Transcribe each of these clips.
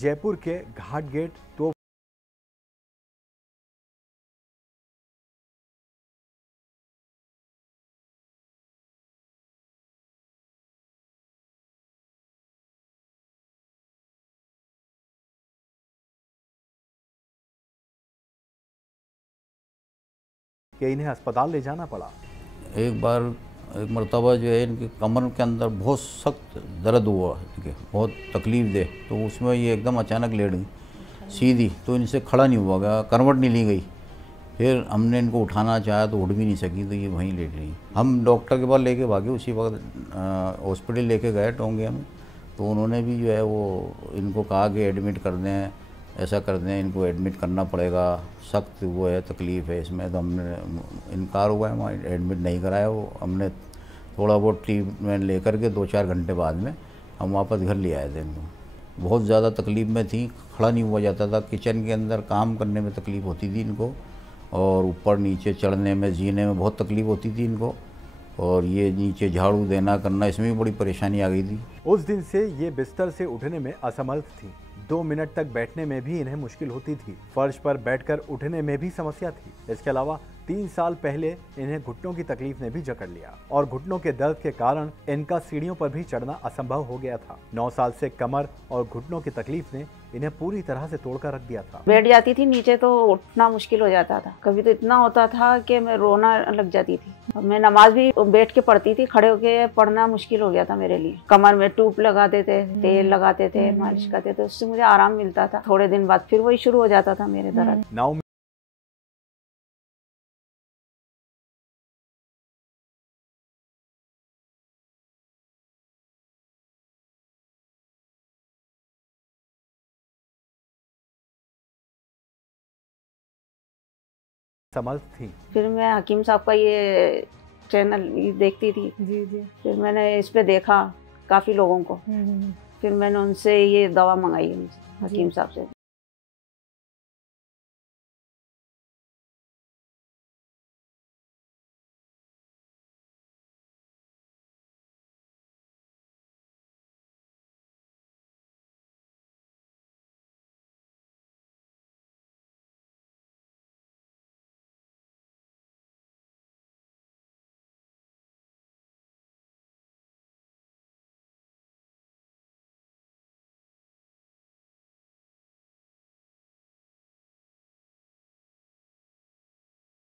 जयपुर के घाट गेट तो कि इन्हें अस्पताल ले जाना पड़ा। एक मरतबा जो है इनकी कमर के अंदर बहुत सख्त दर्द हुआ, इनके बहुत तकलीफ दे, तो उसमें ये एकदम अचानक लेट गई सीधी, तो इनसे खड़ा नहीं हुआ गया, करवट नहीं ली गई। फिर हमने इनको उठाना चाहा तो उठ भी नहीं सकी, तो ये वहीं लेट रही। हम डॉक्टर के पास लेके भागे, उसी वक्त हॉस्पिटल लेके गए टोंगिया में, तो उन्होंने भी जो है वो इनको कहा कि एडमिट कर दें, ऐसा कर दें, इनको एडमिट करना पड़ेगा, सख्त वो है, तकलीफ़ है इसमें। तो हमने इनकार हुआ है, हम एडमिट नहीं कराया। वो हमने थोड़ा बहुत ट्रीटमेंट लेकर के 2-4 घंटे बाद में हम वापस घर ले आए थे इनको। बहुत ज़्यादा तकलीफ़ में थी, खड़ा नहीं हुआ जाता था, किचन के अंदर काम करने में तकलीफ़ होती थी इनको, और ऊपर नीचे चढ़ने में, जीने में बहुत तकलीफ़ होती थी इनको, और ये नीचे झाड़ू देना करना, इसमें भी बड़ी परेशानी आ गई थी। उस दिन से ये बिस्तर से उठने में असमर्थ थी। 2 मिनट तक बैठने में भी इन्हें मुश्किल होती थी। फर्श पर बैठकर उठने में भी समस्या थी। इसके अलावा 3 साल पहले इन्हें घुटनों की तकलीफ ने भी जकड़ लिया और घुटनों के दर्द के कारण इनका सीढ़ियों पर भी चढ़ना असंभव हो गया था। 9 साल से कमर और घुटनों की तकलीफ ने इन्हें पूरी तरह से तोड़कर रख दिया था। बैठ जाती थी नीचे तो उठना मुश्किल हो जाता था। कभी तो इतना होता था कि मैं रोना लग जाती थी। मैं नमाज भी बैठ के पढ़ती थी, खड़े होके पढ़ना मुश्किल हो गया था मेरे लिए। कमर में टूप लगाते थे, तेल लगाते थे, मालिश करते थे, उससे मुझे आराम मिलता था। थोड़े दिन बाद फिर वही शुरू हो जाता था मेरे दर्द। 9 समर्थ थी। फिर मैं हकीम साहब का ये चैनल देखती थी। जी जी। फिर मैंने इस पे देखा काफी लोगों को। फिर मैंने उनसे ये दवा मंगाई हकीम साहब से।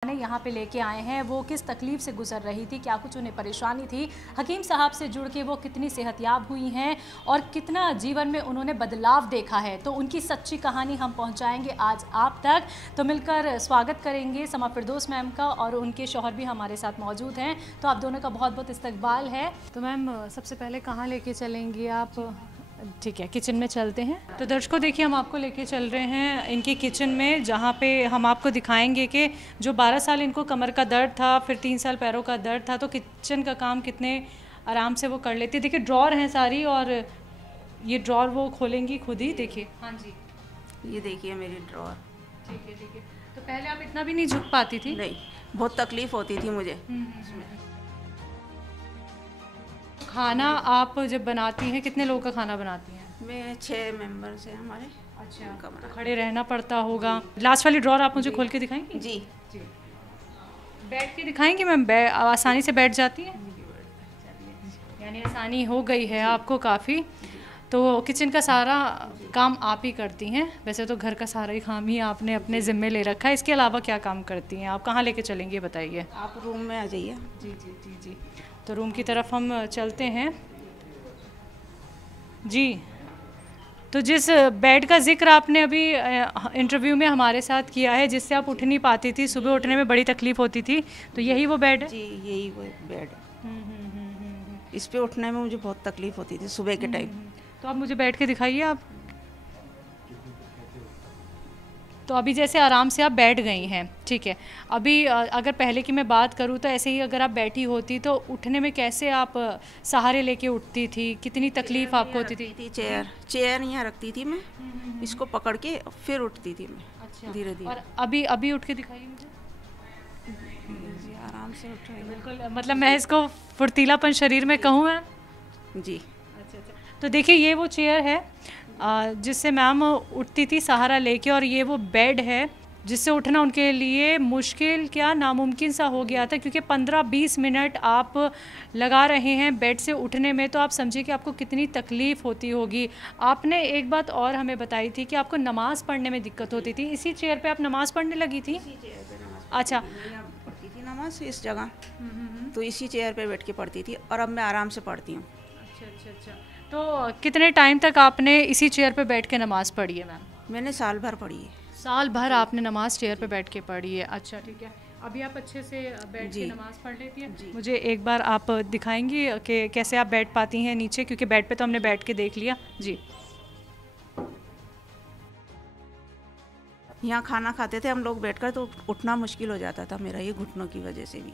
यहाँ पे लेके आए हैं, वो किस तकलीफ से गुजर रही थी, क्या कुछ उन्हें परेशानी थी, हकीम साहब से जुड़ के वो कितनी सेहतयाब हुई हैं और कितना जीवन में उन्होंने बदलाव देखा है, तो उनकी सच्ची कहानी हम पहुँचाएंगे आज आप तक। तो मिलकर स्वागत करेंगे समा फिरदौस मैम का, और उनके शौहर भी हमारे साथ मौजूद हैं, तो आप दोनों का बहुत बहुत इस्तकबाल है। तो मैम सबसे पहले कहाँ लेके चलेंगी आप? ठीक है, किचन में चलते हैं। तो दर्शकों देखिए, हम आपको लेके चल रहे हैं इनकी किचन में, जहाँ पे हम आपको दिखाएंगे कि जो 12 साल इनको कमर का दर्द था, फिर 3 साल पैरों का दर्द था, तो किचन का काम कितने आराम से वो कर लेती। देखिए ड्रॉर हैं सारी, और ये ड्रॉर वो खोलेंगी खुद ही। देखिए, हाँ जी, ये देखिए मेरी ड्रॉर। ठीक है ठीक है। तो पहले आप इतना भी नहीं झुक पाती थी? नहीं, बहुत तकलीफ होती थी मुझे। खाना आप जब बनाती हैं, कितने लोगों का खाना बनाती हैं? मैं 6 मेंबर से हमारे। अच्छा, तो खड़े रहना पड़ता होगा। लास्ट वाली ड्रॉर आप मुझे खोल के दिखाएंगी? जी जी। बैठ के दिखाएंगी मैम? आसानी से बैठ जाती है, यानी आसानी हो गई है आपको काफ़ी। तो किचन का सारा काम आप ही करती हैं? वैसे तो घर का सारा ही काम ही आपने अपने ज़िम्मे ले रखा है, इसके अलावा क्या काम करती हैं आप? कहाँ लेके चलेंगे बताइए। आप रूम में आ जाइए। जी जी जी जी। तो रूम की तरफ हम चलते हैं जी। तो जिस बेड का जिक्र आपने अभी इंटरव्यू में हमारे साथ किया है, जिससे आप उठ नहीं पाती थी, सुबह उठने में बड़ी तकलीफ़ होती थी, तो यही वो बेड है? जी, यही वो बेड है। इस पे उठने में मुझे बहुत तकलीफ होती थी सुबह के टाइम। तो आप मुझे बैठ के दिखाइए आप। तो अभी जैसे आराम से आप बैठ गई हैं, ठीक है। अभी अगर पहले की मैं बात करूँ तो ऐसे ही अगर आप बैठी होती तो उठने में कैसे आप सहारे लेके उठती थी? कितनी तकलीफ आपको होती थी? चेयर यहाँ रखती थी मैं, इसको पकड़ के फिर उठती थी मैं। अच्छा, धीरे धीरे। और अभी उठ के दिखाइए मुझे। जी, आराम से उठ रही हूँ। बिल्कुल, मतलब मैं इसको फुर्तीलापन शरीर में कहूँ मैं? जी। अच्छा अच्छा। तो देखिए ये वो चेयर है जिससे मैम उठती थी सहारा लेके, और ये वो बेड है जिससे उठना उनके लिए मुश्किल क्या नामुमकिन सा हो गया था, क्योंकि 15-20 मिनट आप लगा रहे हैं बेड से उठने में, तो आप समझिए कि आपको कितनी तकलीफ़ होती होगी। आपने एक बात और हमें बताई थी कि आपको नमाज़ पढ़ने में दिक्कत होती थी, इसी चेयर पे आप नमाज़ पढ़ने लगी थी? अच्छा। पढ़ती थी नमाज इस जगह, तो इसी चेयर पे बैठ के पढ़ती थी, और अब मैं आराम से पढ़ती हूँ। अच्छा। तो कितने टाइम तक आपने इसी चेयर पे बैठ के नमाज़ पढ़ी है मैम? मैंने साल भर पढ़ी है। साल भर आपने नमाज़ चेयर पे बैठ के पढ़ी है। अच्छा, ठीक है। अभी आप अच्छे से बैठ के जी। नमाज़ पढ़ लेती हैं? मुझे एक बार आप दिखाएंगी कि कैसे आप बैठ पाती हैं नीचे, क्योंकि बेड पे तो हमने बैठ के देख लिया। जी। यहाँ खाना खाते थे हम लोग बैठकर, तो उठना मुश्किल हो जाता था मेरा, ये घुटनों की वजह से भी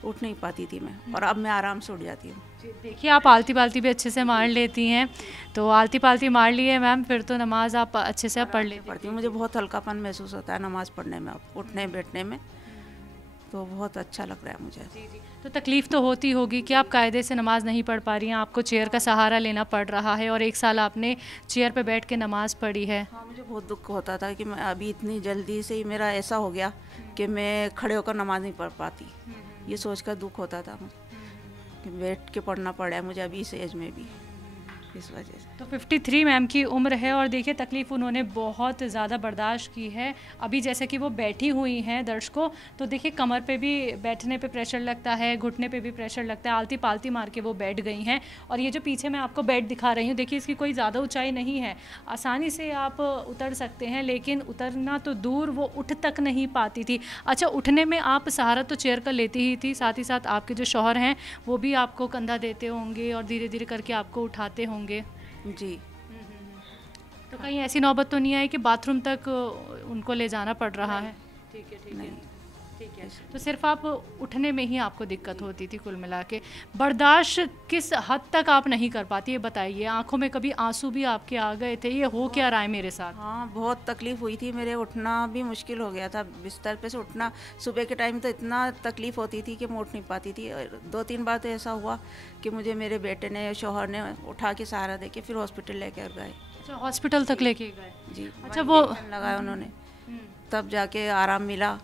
उठ नहीं पाती थी मैं, और अब मैं आराम से उठ जाती हूँ। देखिए, आप आलती पालती भी अच्छे से मार लेती हैं, तो आलती पालती मार ली है मैम, फिर तो नमाज आप अच्छे से आप पढ़ लेती पढ़ती हूँ। मुझे बहुत हल्कापन महसूस होता है नमाज़ पढ़ने में, अब उठने बैठने में, तो बहुत अच्छा लग रहा है मुझे। जी। तो तकलीफ़ तो होती होगी कि आप कायदे से नमाज़ नहीं पढ़ पा रही हैं, आपको चेयर का सहारा लेना पड़ रहा है, और 1 साल आपने चेयर पे बैठ के नमाज़ पढ़ी है। हाँ, मुझे बहुत दुख होता था कि मैं अभी इतनी जल्दी से ही मेरा ऐसा हो गया कि मैं खड़े होकर नमाज़ नहीं पढ़ पाती। ये सोचकर दुख होता था मुझे कि बैठ के पढ़ना पड़ा है मुझे अभी इस एज में भी, इस वजह से। तो 53 मैम की उम्र है, और देखिए तकलीफ़ उन्होंने बहुत ज़्यादा बर्दाश्त की है। अभी जैसे कि वो बैठी हुई हैं दर्शकों, तो देखिए कमर पे भी बैठने पे प्रेशर लगता है, घुटने पे भी प्रेशर लगता है, आलती पालती मार के वो बैठ गई हैं। और ये जो पीछे मैं आपको बेड दिखा रही हूँ, देखिए इसकी कोई ज़्यादा ऊंचाई नहीं है, आसानी से आप उतर सकते हैं, लेकिन उतरना तो दूर, वो उठ तक नहीं पाती थी। अच्छा, उठने में आप सहारा तो चेयर का लेती ही थी, साथ ही साथ आपके जो शौहर हैं वो भी आपको कंधा देते होंगे और धीरे धीरे करके आपको उठाते होंगे। जी। तो कहीं ऐसी नौबत तो नहीं आई कि बाथरूम तक उनको ले जाना पड़ रहा है? ठीक है। नहीं। ठीक है। तो सिर्फ आप उठने में ही आपको दिक्कत होती थी कुल मिला के। बर्दाश्त किस हद तक आप नहीं कर पाती, ये बताइए? आंखों में कभी आंसू भी आपके आ गए थे? ये हो क्या रहा है मेरे साथ? हाँ, बहुत तकलीफ़ हुई थी, मेरे उठना भी मुश्किल हो गया था, बिस्तर पे से उठना। सुबह के टाइम तो इतना तकलीफ़ होती थी कि मैं उठ नहीं पाती थी, और 2-3 बार तो ऐसा हुआ कि मुझे मेरे बेटे ने, शौहर ने उठा के सहारा दे के फिर हॉस्पिटल लेकर गए। अच्छा, हॉस्पिटल तक लेके गए? जी। अच्छा, वो लगाया उन्होंने, तब जाके आराम मिला।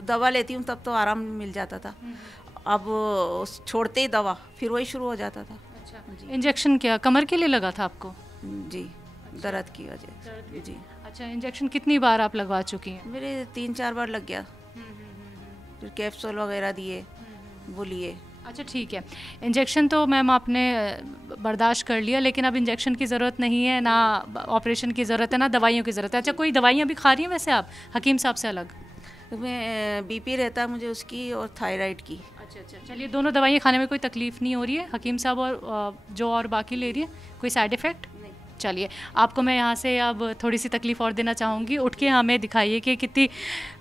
दवा लेती हूँ तब तो आराम मिल जाता था, अब छोड़ते ही दवा फिर वही शुरू हो जाता था। अच्छा, इंजेक्शन क्या कमर के लिए लगा था आपको? जी, दर्द की वजह से। जी। अच्छा, इंजेक्शन कितनी बार आप लगवा चुकी हैं? मेरे 3-4 बार लग गया, फिर कैप्सूल वगैरह दिए, वो लिए। अच्छा, ठीक है। इंजेक्शन तो मैम आपने बर्दाश्त कर लिया, लेकिन अब इंजेक्शन की ज़रूरत नहीं है, ना ऑपरेशन की ज़रूरत है, ना दवाइयों की ज़रूरत है। अच्छा, कोई दवाइयाँ भी खा रही हैं वैसे आप हकीम साहब से अलग? मैं बीपी रहता है मुझे उसकी, और थायराइड की। अच्छा, चलिए, दोनों दवाइयाँ खाने में कोई तकलीफ़ नहीं हो रही है? हकीम साहब और जो और बाकी ले रही है, कोई साइड इफ़ेक्ट? चलिए, आपको मैं यहाँ से अब थोड़ी सी तकलीफ़ और देना चाहूँगी। उठ के हमें दिखाइए कि कितनी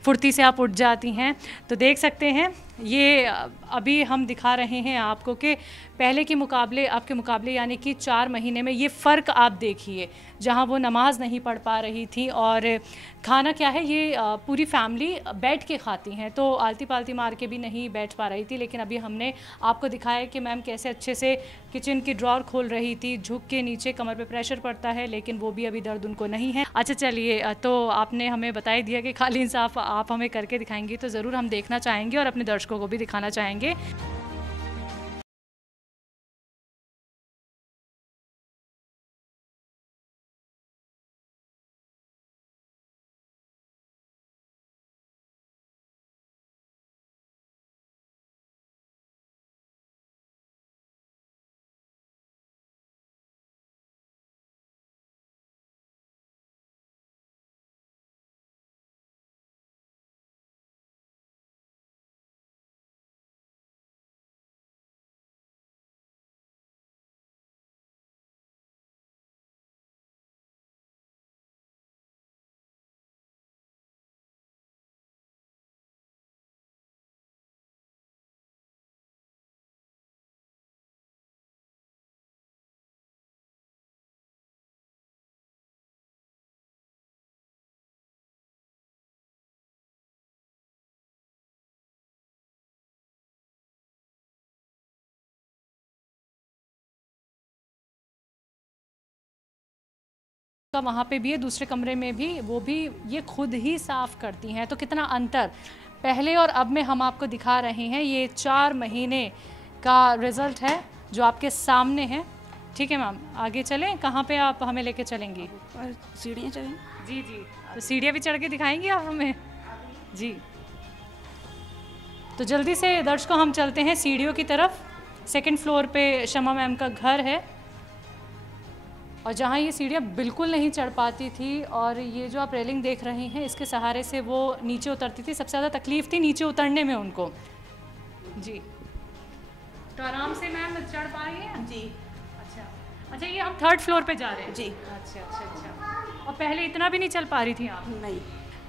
फुर्ती से आप उठ जाती हैं। तो देख सकते हैं, ये अभी हम दिखा रहे हैं आपको कि पहले के मुकाबले, आपके मुकाबले, यानी कि 4 महीने में ये फ़र्क आप देखिए। जहाँ वो नमाज़ नहीं पढ़ पा रही थी, और खाना क्या है, ये पूरी फैमिली बैठ के खाती हैं, तो आलती पालती मार के भी नहीं बैठ पा रही थी। लेकिन अभी हमने आपको दिखाया कि मैम कैसे अच्छे से किचन की ड्रॉर खोल रही थी, झुक के, नीचे कमर पे प्रेशर पड़ता है, लेकिन वो भी अभी दर्द उनको नहीं है। अच्छा, चलिए, तो आपने हमें बता ही दिया कि खाली इंसाफ आप हमें करके दिखाएंगी, तो ज़रूर हम देखना चाहेंगे और अपने दर्शकों को भी दिखाना चाहेंगे। का वहाँ पे भी है, दूसरे कमरे में भी, वो भी ये खुद ही साफ़ करती हैं। तो कितना अंतर पहले और अब में हम आपको दिखा रहे हैं। ये 4 महीने का रिज़ल्ट है जो आपके सामने है। ठीक है मैम, आगे चलें, कहाँ पे आप हमें लेके चलेंगी? और सीढ़ियाँ चढ़ें? जी जी, तो सीढ़ियाँ भी चढ़ के दिखाएंगी आप हमें? जी, तो जल्दी से दर्शकों हम चलते हैं सीढ़ियों की तरफ। 2nd फ्लोर पे शमा मैम का घर है और जहाँ ये सीढ़ियाँ बिल्कुल नहीं चढ़ पाती थी और ये जो आप रेलिंग देख रही हैं इसके सहारे से वो नीचे उतरती थी। सबसे ज़्यादा तकलीफ़ थी नीचे उतरने में उनको। जी, तो आराम से मैम चढ़ पा रही हैं? जी। अच्छा, ये हम 3rd फ्लोर पे जा रहे हैं? जी। अच्छा। और पहले इतना भी नहीं चल पा रही थी आप? नहीं।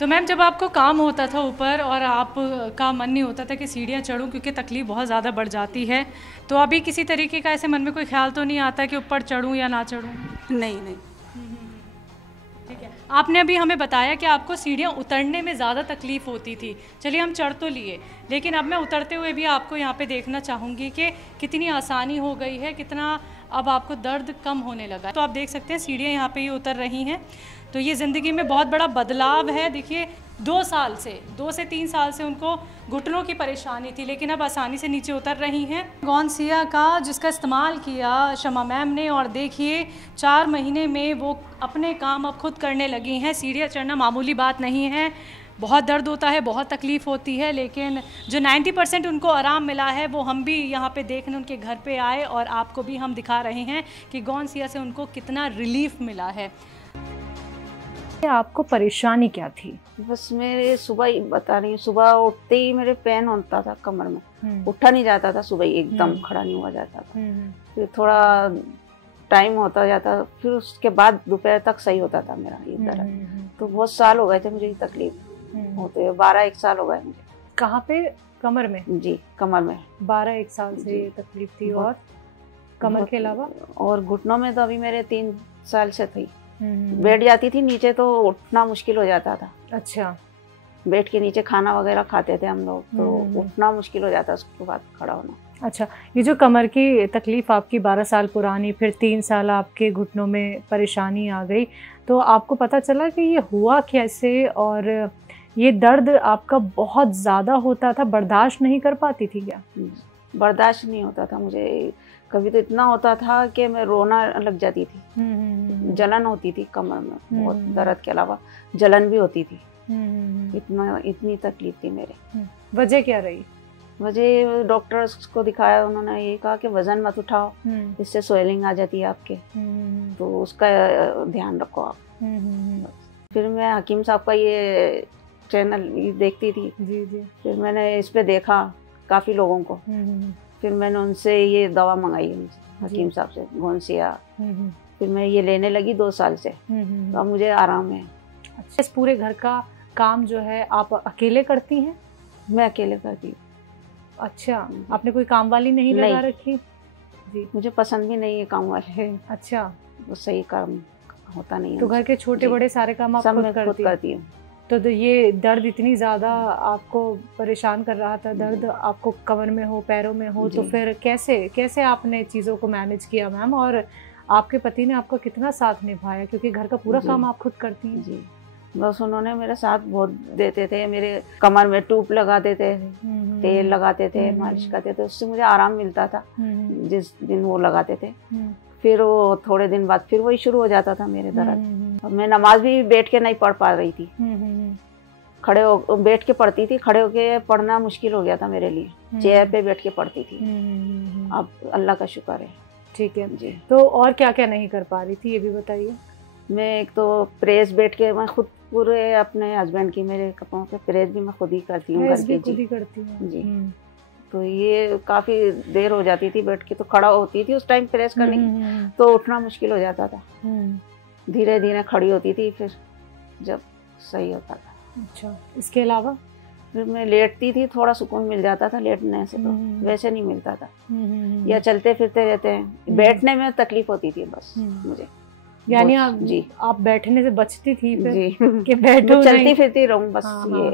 तो मैम जब आपको काम होता था ऊपर और आपका मन नहीं होता था कि सीढ़ियाँ चढ़ूं क्योंकि तकलीफ़ बहुत ज़्यादा बढ़ जाती है, तो अभी किसी तरीके का ऐसे मन में कोई ख्याल तो नहीं आता कि ऊपर चढ़ूं या ना चढ़ूं? नहीं। ठीक है, आपने अभी हमें बताया कि आपको सीढ़ियाँ उतरने में ज़्यादा तकलीफ़ होती थी। चलिए हम चढ़ तो लिए, लेकिन अब मैं उतरते हुए भी आपको यहाँ पे देखना चाहूँगी कि कितनी आसानी हो गई है, कितना अब आपको दर्द कम होने लगा। तो आप देख सकते हैं सीढ़ियाँ यहाँ पे ये उतर रही हैं। तो ये ज़िंदगी में बहुत बड़ा बदलाव है। देखिए 2 से 3 साल से उनको घुटनों की परेशानी थी, लेकिन अब आसानी से नीचे उतर रही हैं। गॉनसिया का जिसका इस्तेमाल किया शमा मैम ने, और देखिए 4 महीने में वो अपने काम अब खुद करने लगी हैं। सीढ़ियाँ चढ़ना मामूली बात नहीं है, बहुत दर्द होता है, बहुत तकलीफ़ होती है, लेकिन जो 90% उनको आराम मिला है वो हम भी यहाँ पे देखने उनके घर पे आए और आपको भी हम दिखा रहे हैं कि गॉनसिया से उनको कितना रिलीफ मिला है। आपको परेशानी क्या थी? बस मेरे सुबह ही बता रही हूँ, सुबह उठते ही मेरे पेन होता था कमर में, उठा नहीं जाता था, सुबह ही एकदम खड़ा नहीं हुआ जाता था। फिर थोड़ा टाइम होता जाता, फिर उसके बाद दोपहर तक सही होता था मेरा ये दर्द। तो बहुत साल हो गए थे मुझे ये तकलीफ होते हुए, 12-1 साल हो गए मुझे। कहाँ पे? कमर में? जी, कमर में 12-1 साल से ये तकलीफ थी। और कमर के अलावा? और घुटनों में तो अभी मेरे 3 साल से थी। बैठ जाती थी नीचे तो उठना मुश्किल हो जाता था। अच्छा। बैठ के नीचे खाना वगैरह खाते थे हम लोग, तो उठना मुश्किल हो जाता, उसके बाद खड़ा होना। अच्छा, ये जो कमर की तकलीफ आपकी 12 साल पुरानी, फिर 3 साल आपके घुटनों में परेशानी आ गई, तो आपको पता चला कि ये हुआ कैसे? और ये दर्द आपका बहुत ज़्यादा होता था, बर्दाश्त नहीं कर पाती थी क्या? बर्दाश्त नहीं होता था मुझे, कभी तो इतना होता था कि मैं रोना लग जाती थी। जलन होती थी कमर में, बहुत दर्द के अलावा जलन भी होती थी। इतनी तकलीफ थी मेरे। वजह क्या रही? वजह डॉक्टर्स को दिखाया, उन्होंने ये कहा कि वजन मत उठाओ, इससे स्वेलिंग आ जाती है आपके, तो उसका ध्यान रखो आप। फिर मैं हकीम साहब का ये चैनल देखती थी। जी। फिर मैंने इस पे देखा काफ़ी लोगों को, फिर मैंने उनसे ये दवा मंगाई हकीम साहब से, गॉनसिया। फिर मैं ये लेने लगी 2 साल से, तो अब मुझे आराम है। अच्छा, इस पूरे घर का काम जो है आप अकेले करती हैं? मैं अकेले करती हूँ। अच्छा, आपने कोई काम वाली नहीं लगा रखी? जी, मुझे पसंद भी नहीं है काम वाले। अच्छा, वो सही काम होता नहीं है। तो घर के छोटे बड़े सारे काम आप खुद करती हूँ। तो ये दर्द इतनी ज़्यादा आपको परेशान कर रहा था, दर्द आपको कमर में हो, पैरों में हो, तो फिर कैसे आपने चीज़ों को मैनेज किया मैम? और आपके पति ने आपका कितना साथ निभाया, क्योंकि घर का पूरा काम आप खुद करती हैं? जी, बस उन्होंने मेरा साथ बहुत देते थे। मेरे कमर में टूप लगाते थे, तेल लगाते थे, मालिश करते थे, उससे मुझे आराम मिलता था जिस दिन वो लगाते थे। फिर वो थोड़े दिन बाद फिर वही शुरू हो जाता था मेरे दर्द। मैं नमाज भी बैठ के नहीं पढ़ पा रही थी, बैठ के पढ़ती थी, खड़े होके पढ़ना मुश्किल हो गया था मेरे लिए, चेयर पे बैठ के पढ़ती थी। अब अल्लाह का शुक्र है। ठीक है जी। तो और क्या क्या नहीं कर पा रही थी ये भी बताइए। मैं एक तो प्रेस बैठ के मैं खुद पूरे अपने हस्बैंड की, मेरे कपड़ों पे प्रेस भी मैं खुद ही करती हूँ, खुद ही करती हूँ जी। तो ये काफ़ी देर हो जाती थी बैठ के, तो खड़ा होती थी उस टाइम प्रेस करने की, तो उठना मुश्किल हो जाता था। धीरे धीरे खड़ी होती थी, फिर जब सही होता था। अच्छा, इसके अलावा फिर मैं लेटती थी, थोड़ा सुकून मिल जाता था लेटने से, तो वैसे नहीं मिलता था। या चलते फिरते रहते हैं, बैठने में तकलीफ होती थी बस मुझे। यानी आप बैठने से बचती थी फिर कि बैठो, चलती फिरती रहूं बस। ये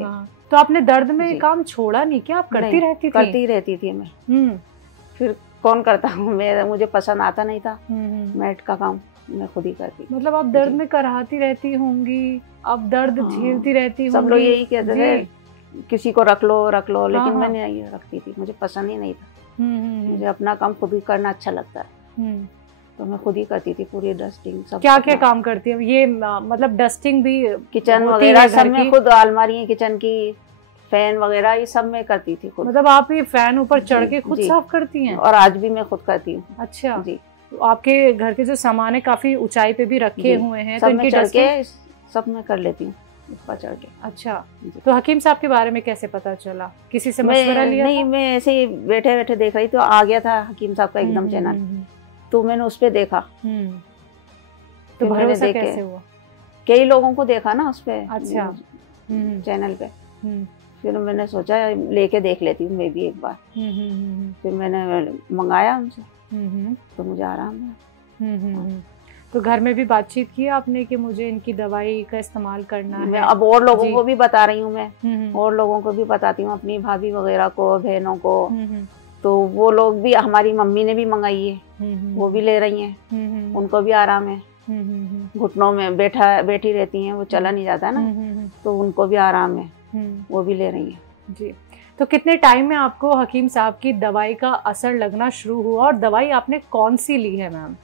तो आपने दर्द में काम छोड़ा नहीं क्या? आप करती रहती थी? करती रहती थी मैं। फिर कौन करता हूँ, मुझे पसंद आता नहीं था मैट का काम, मैं खुद ही करती। मतलब आप दर्द में कराहती रहती होंगी, आप दर्द झेलती रहती होंगी। सब लोग यही कहते थे किसी को रख लो, लेकिन हाँ। मैं नहीं रखती थी, मुझे पसंद ही नहीं था। मुझे अपना काम खुद ही करना अच्छा लगता है, तो मैं खुद ही करती थी पूरी डस्टिंग सब। क्या क्या काम करती है ये, मतलब डस्टिंग भी, किचन होती वगैरह है सब घर में की? खुद, अलमारी किचन की, फैन वगैरह ये सब मैं करती थी खुद। मतलब आप ये फैन ऊपर चढ़ जी, के खुद जी। साफ करती हैं? और आज भी मैं खुद करती हूँ। अच्छा जी, तो आपके घर के जो सामान है काफी ऊंचाई पे भी रखे जी। हुए हैं, तो सब इनकी मैं चढ़ डस्टिंग। के सब मैं कर लेती हूँ ऊपर चढ़ के। अच्छा, जी। तो हकीम साहब के बारे में कैसे पता चला? किसी से मशवरा लिया नहीं, था? मैं ऐसे ही बैठे बैठे देख रही, तो आ गया था हकीम साहब का एकदम चैनल, तो मैंने उस पे देखा। तो फिर मैंने भरोसा देखे। कैसे हुआ? कई लोगों को देखा ना उस पे, अच्छा। चैनल पे। हम्म, फिर मैंने सोचा लेके देख लेती हूँ मैं भी एक बार। फिर मैंने मंगाया उनसे, तो मुझे आराम है। तो घर में भी बातचीत की आपने कि मुझे इनकी दवाई का इस्तेमाल करना मैं है? अब और लोगों जी। को भी बता रही हूँ मैं, और लोगों को भी बताती हूँ, अपनी भाभी वगैरह को, बहनों को। तो वो लोग भी, हमारी मम्मी ने भी मंगाई है, वो भी ले रही हैं, उनको भी आराम है। घुटनों में बैठी रहती हैं, वो चला नहीं जाता ना, तो उनको भी आराम है, वो भी ले रही हैं। जी। तो कितने टाइम में आपको हकीम साहब की दवाई का असर लगना शुरू हुआ, और दवाई आपने कौन सी ली है मैम?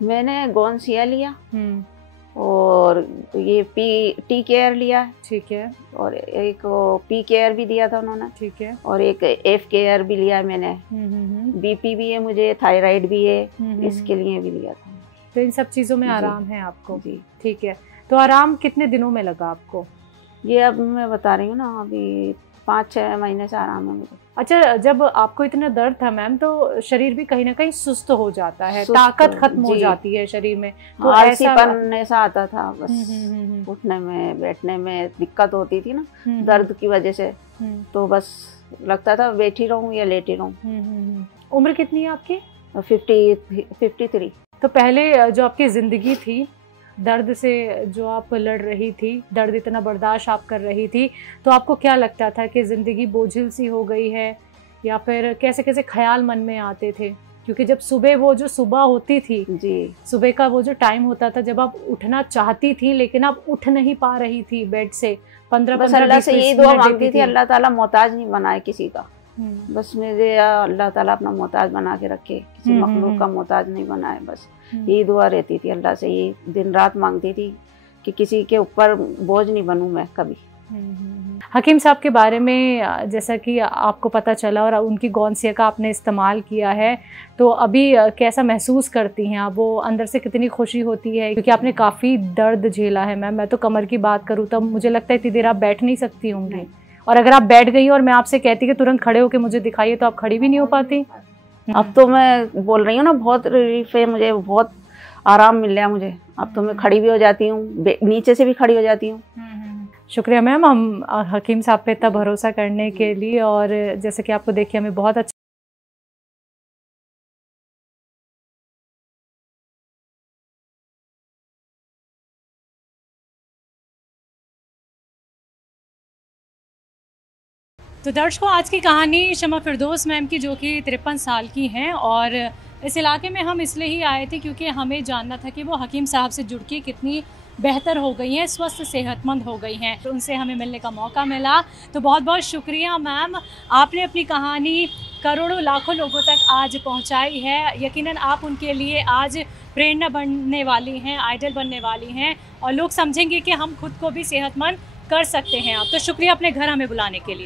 मैंने गोनसिया लिया, और ये टी केयर लिया, ठीक है, और एक पी केयर भी दिया था उन्होंने, ठीक है, और एक एफ केयर भी लिया है मैंने। बीपी भी है मुझे, थायराइड भी है, इसके लिए भी लिया था। तो इन सब चीज़ों में जी। आराम है आपको? जी। ठीक है। तो आराम कितने दिनों में लगा आपको? ये अब मैं बता रही हूँ ना, अभी 5-6 महीने से आराम है मुझे। अच्छा, जब आपको इतना दर्द था मैम, तो शरीर भी कहीं ना कहीं सुस्त हो जाता है, सुस्त, ताकत खत्म हो जी। जाती है शरीर में, तो आलसीपन ऐसा आता था, बस उठने में बैठने में दिक्कत होती थी ना, दर्द की वजह से, तो बस लगता था बैठी रहूं या लेटी रहूं। उम्र कितनी है आपकी? 53। तो पहले जो आपकी जिंदगी थी, दर्द से जो आप लड़ रही थी, दर्द इतना बर्दाश्त आप कर रही थी, तो आपको क्या लगता था कि ज़िंदगी बोझिल सी हो गई है, या फिर कैसे कैसे ख्याल मन में आते थे? क्योंकि जब सुबह, वो जो सुबह होती थी जी, सुबह का वो जो टाइम होता था जब आप उठना चाहती थी लेकिन आप उठ नहीं पा रही थी बेड से, 15-15 अल्लाह से यही 20 दुआ मिनट मांगती देती थी, अल्लाह ताला मोहताज नहीं बनाए किसी का, हम्म, बस मुझे अल्लाह ताला अपना मोहताज बना के रखे, किसी मखलूक का मोहताज नहीं बनाए, बस यही दुआ रहती थी अल्लाह से, यही दिन रात मांगती थी कि किसी के ऊपर बोझ नहीं बनूं मैं कभी। हकीम साहब के बारे में जैसा कि आपको पता चला और उनकी गोनसिया का आपने इस्तेमाल किया है, तो अभी कैसा महसूस करती हैं आप? वो अंदर से कितनी खुशी होती है? क्योंकि आपने काफ़ी दर्द झेला है मैम। मैं तो कमर की बात करूँ तब मुझे लगता है इतनी देर आप बैठ नहीं सकती होंगी, और अगर आप बैठ गई और मैं आपसे कहती कि तुरंत खड़े होकर मुझे दिखाइए, तो आप खड़ी भी नहीं हो पाती। अब तो मैं बोल रही हूँ ना, बहुत रिलीफ है मुझे, बहुत आराम मिल रहा है मुझे। अब तो मैं खड़ी भी हो जाती हूँ, नीचे से भी खड़ी हो जाती हूँ। शुक्रिया मैम, हम हकीम साहब पे इतना भरोसा करने के लिए, और जैसे कि आपको देखिए हमें बहुत अच्छा तो दर्शकों, आज की कहानी शमा फिरदौस मैम की, जो कि 53 साल की हैं, और इस इलाके में हम इसलिए ही आए थे क्योंकि हमें जानना था कि वो हकीम साहब से जुड़ के कितनी बेहतर हो गई हैं, स्वस्थ सेहतमंद हो गई हैं। तो उनसे हमें मिलने का मौका मिला, तो बहुत बहुत शुक्रिया मैम, आपने अपनी कहानी करोड़ों लाखों लोगों तक आज पहुंचाई है। यकीनन आप उनके लिए आज प्रेरणा बनने वाली हैं, आइडल बनने वाली हैं, और लोग समझेंगे कि हम खुद को भी सेहतमंद कर सकते हैं। आप तो शुक्रिया अपने घर हमें बुलाने के लिए।